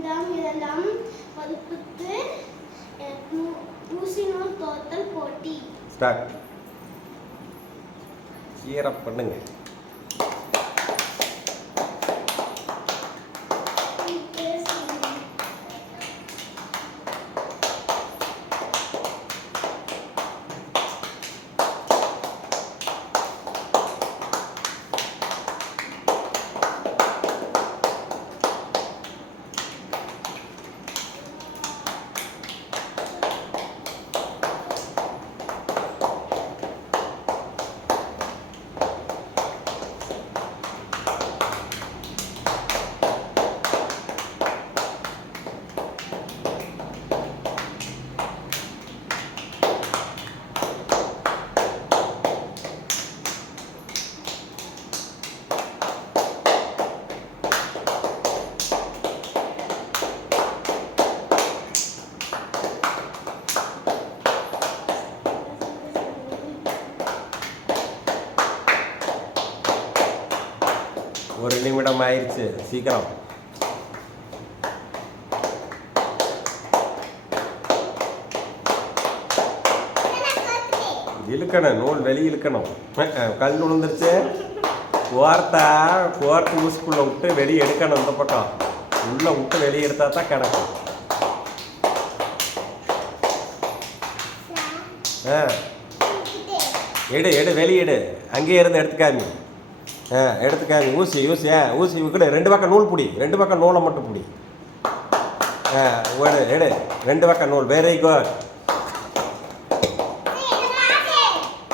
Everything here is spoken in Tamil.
5ஆம் இதழாம் வகுப்புக்கு ஊசி நூல் கோத்தல் போட்டி. ஸ்டார்ட். சீரப் பண்ணுங்க. ஒரு நிமிடம் ஆயிடுச்சு, சீக்கிரம். இழுக்கணும், நூல் வெளியே இழுக்கணும். கல் விழுந்துருச்சு. கோர்த்து ஊசிக்குள்ளே விட்டு வெளியே எடுக்கணும். இந்த பக்கம் உள்ளே விட்டு வெளியே எடுத்தா தான் கிடக்கும். எடு வெளியெடு. அங்கேயே இருந்து எடுத்துக்காமி. எடுத்துக்காமி. ஊசி விற்கடு. 2 பக்கம் நூல் பிடி. 2 பக்கம் நூலை மட்டும் பிடி. எடு 2 பக்கம் நூல். Very good.